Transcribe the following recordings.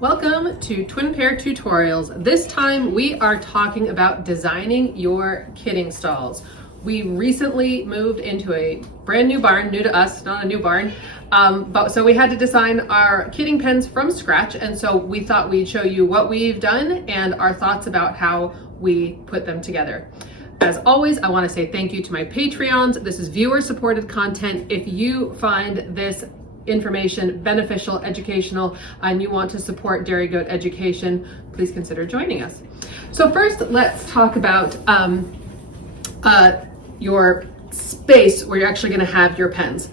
Welcome to Twin Pair Tutorials. This time we are talking about designing your kidding stalls. We recently moved into a brand new barn, new to us, not a new barn, so we had to design our kidding pens from scratch, and so we thought we'd show you what we've done and our thoughts about how we put them together. As always, I want to say thank you to my Patreons. This is viewer-supported content. If you find this information beneficial, educational, and you want to support dairy goat education, please consider joining us. So first, let's talk about your space where you're actually going to have your pens.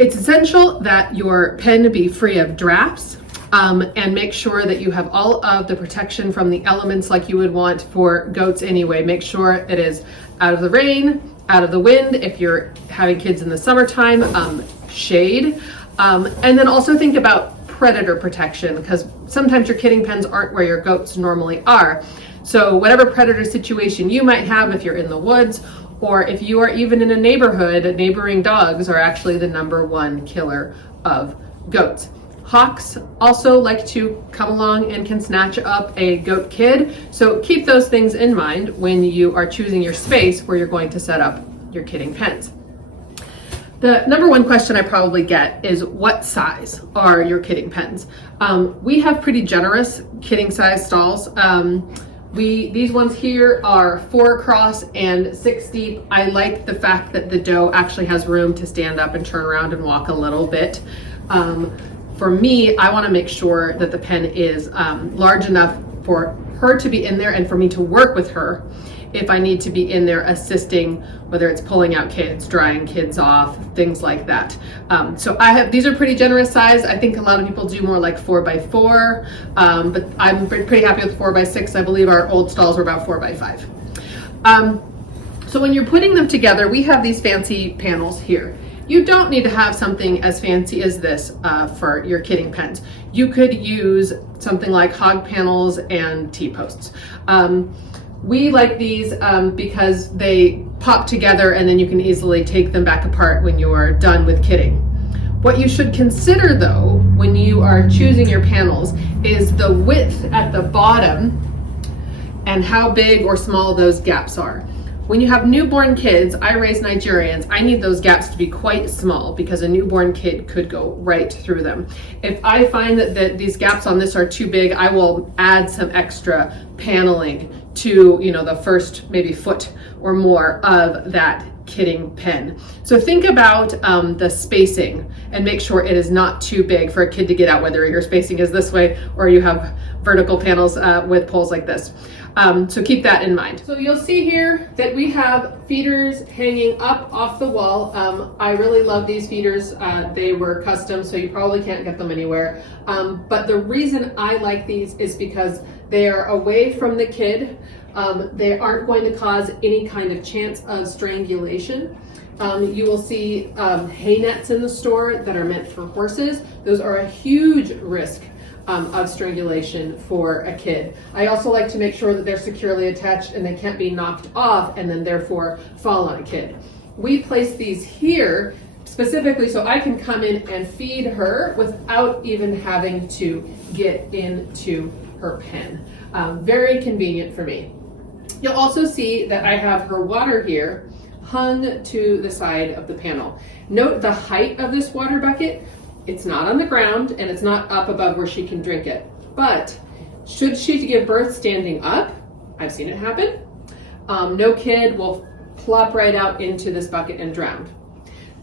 It's essential that your pen be free of drafts, and make sure that you have all of the protection from the elements like you would want for goats anyway. Make sure it is out of the rain, out of the wind, if you're having kids in the summertime, shade, and then also think about predator protection, because sometimes your kidding pens aren't where your goats normally are. So whatever predator situation you might have, if you're in the woods, or if you are even in a neighborhood, neighboring dogs are actually the #1 killer of goats. Hawks also like to come along and can snatch up a goat kid. So keep those things in mind when you are choosing your space where you're going to set up your kidding pens. The #1 question I probably get is, what size are your kidding pens? We have pretty generous kidding size stalls. These ones here are 4 across and 6 deep. I like the fact that the doe actually has room to stand up and turn around and walk a little bit. For me, I want to make sure that the pen is large enough for her to be in there and for me to work with her if I need to be in there assisting, whether it's pulling out kids, drying kids off, things like that. So these are pretty generous size. I think a lot of people do more like 4x4, but I'm pretty happy with 4x6. I believe our old stalls were about 4x5. So when you're putting them together, we have these fancy panels here. You don't need to have something as fancy as this for your kidding pens. You could use something like hog panels and T-posts. We like these because they pop together and then you can easily take them back apart when you're done with kidding. What you should consider though, when you are choosing your panels, is the width at the bottom and how big or small those gaps are. When you have newborn kids, I raise Nigerians, I need those gaps to be quite small because a newborn kid could go right through them. If I find that these gaps on this are too big, I will add some extra paneling to, the first maybe foot or more of that kidding pen. So think about the spacing and make sure it is not too big for a kid to get out, whether your spacing is this way or you have vertical panels with poles like this. So keep that in mind. So you'll see here that we have feeders hanging up off the wall. I really love these feeders. They were custom, so you probably can't get them anywhere. But the reason I like these is because they are away from the kid. They aren't going to cause any kind of chance of strangulation. You will see hay nets in the store that are meant for horses. Those are a huge risk of strangulation for a kid. I also like to make sure that they're securely attached and they can't be knocked off and then therefore fall on a kid. We place these here specifically so I can come in and feed her without even having to get into her pen. Very convenient for me. You'll also see that I have her water here hung to the side of the panel. Note the height of this water bucket. It's not on the ground and it's not up above where she can drink it. But should she give birth standing up, I've seen it happen, no kid will plop right out into this bucket and drown.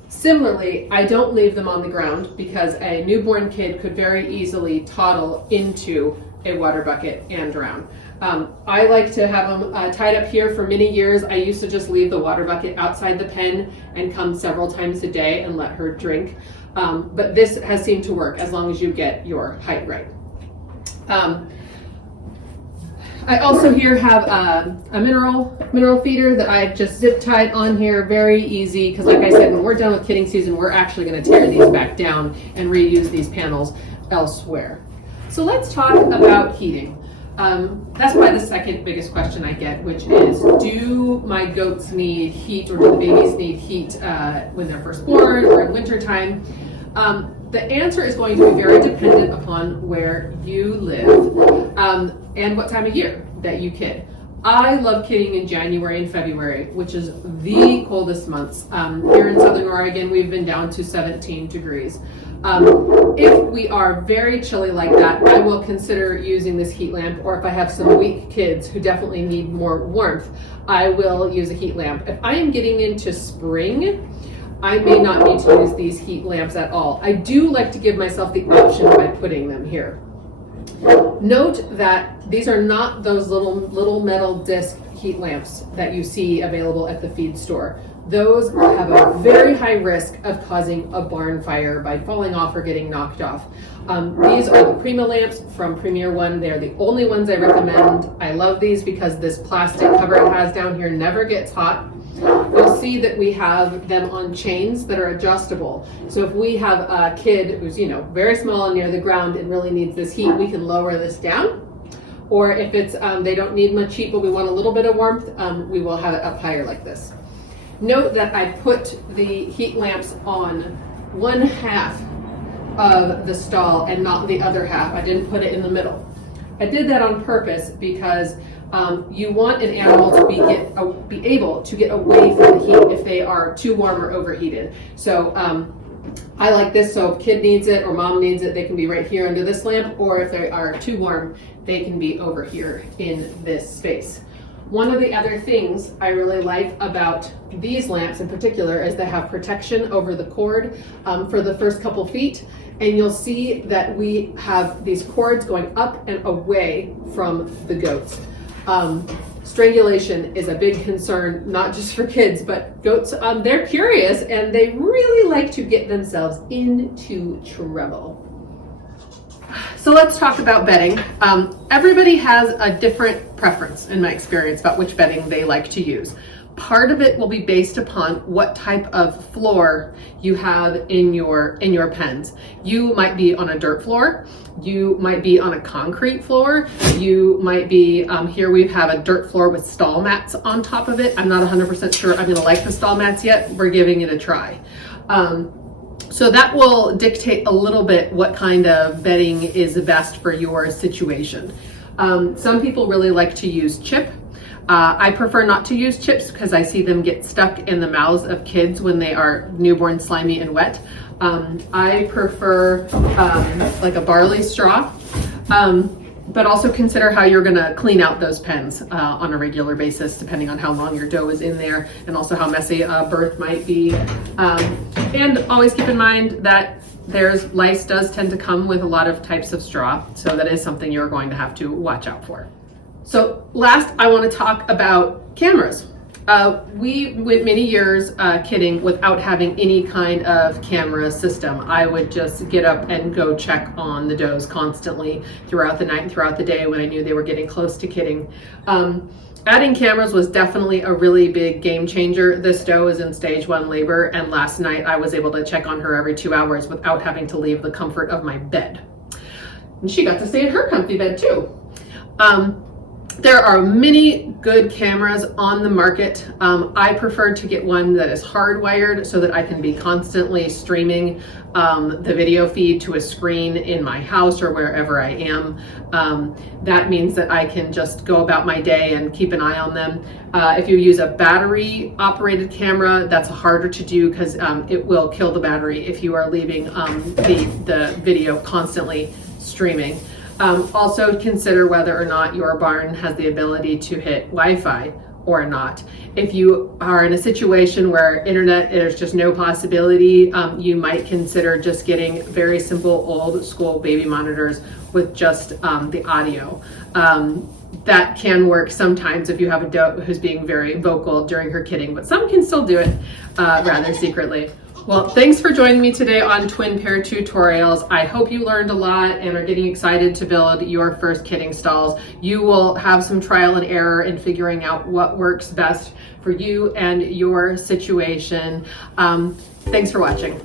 Similarly, I don't leave them on the ground because a newborn kid could very easily toddle into a water bucket and drown. I like to have them tied up here for many years. I used to just leave the water bucket outside the pen and come several times a day and let her drink. But this has seemed to work as long as you get your height right. I also here have a mineral feeder that I've just zip tied on here, very easy, because like I said, when we're done with kidding season, we're actually going to tear these back down and reuse these panels elsewhere. So let's talk about heating. That's probably the second biggest question I get, which is, do my goats need heat or do the babies need heat when they're first born or in wintertime? The answer is going to be very dependent upon where you live and what time of year that you kid. I love kidding in January and February, which is the coldest months. Here in Southern Oregon, we've been down to 17 degrees. If we are very chilly like that, I will consider using this heat lamp, or if I have some weak kids who definitely need more warmth, I will use a heat lamp. If I am getting into spring, I may not need to use these heat lamps at all. I do like to give myself the option by putting them here. Note that these are not those little metal disc heat lamps that you see available at the feed store. Those have a very high risk of causing a barn fire by falling off or getting knocked off. These are the Prima lamps from Premier One. They are the only ones I recommend. I love these because this plastic cover it has down here never gets hot. You'll see that we have them on chains that are adjustable. So if we have a kid who's, very small and near the ground and really needs this heat, we can lower this down. Or if it's they don't need much heat, but we want a little bit of warmth, we will have it up higher like this. Note that I put the heat lamps on one half of the stall and not the other half. I didn't put it in the middle. I did that on purpose because you want an animal to be able to get away from the heat if they are too warm or overheated. So I like this, so if kid needs it or mom needs it, they can be right here under this lamp, or if they are too warm, they can be over here in this space. One of the other things I really like about these lamps in particular is they have protection over the cord for the first couple feet. And you'll see that we have these cords going up and away from the goats. Strangulation is a big concern, not just for kids, but goats, they're curious and they really like to get themselves into trouble. So let's talk about bedding. Everybody has a different preference, in my experience, about which bedding they like to use. Part of it will be based upon what type of floor you have in your pens. You might be on a dirt floor. You might be on a concrete floor. You might be, here we have a dirt floor with stall mats on top of it. I'm not 100% sure I'm gonna like the stall mats yet. We're giving it a try. So that will dictate a little bit what kind of bedding is best for your situation. Some people really like to use chip. I prefer not to use chips because I see them get stuck in the mouths of kids when they are newborn, slimy, and wet. I prefer like a barley straw, but also consider how you're gonna clean out those pens on a regular basis, depending on how long your doe is in there and also how messy a birth might be. And always keep in mind that lice does tend to come with a lot of types of straw, so that is something you're going to have to watch out for. So last, I want to talk about cameras. We went many years kidding without having any kind of camera system. I would just get up and go check on the does constantly throughout the night and throughout the day when I knew they were getting close to kidding. Adding cameras was definitely a really big game changer. This doe is in stage 1 labor, and last night I was able to check on her every 2 hours without having to leave the comfort of my bed. And she got to stay in her comfy bed too. There are many good cameras on the market. I prefer to get one that is hardwired so that I can be constantly streaming the video feed to a screen in my house or wherever I am. That means that I can just go about my day and keep an eye on them. If you use a battery operated camera, that's harder to do because it will kill the battery if you are leaving the video constantly streaming. Also consider whether or not your barn has the ability to hit Wi-Fi or not. If you are in a situation where internet, there's just no possibility, you might consider just getting very simple old school baby monitors with just the audio. That can work sometimes if you have a doe who's being very vocal during her kidding, but some can still do it rather secretly. Well, thanks for joining me today on Twin Pair Tutorials. I hope you learned a lot and are getting excited to build your first kidding stalls. You will have some trial and error in figuring out what works best for you and your situation. Thanks for watching.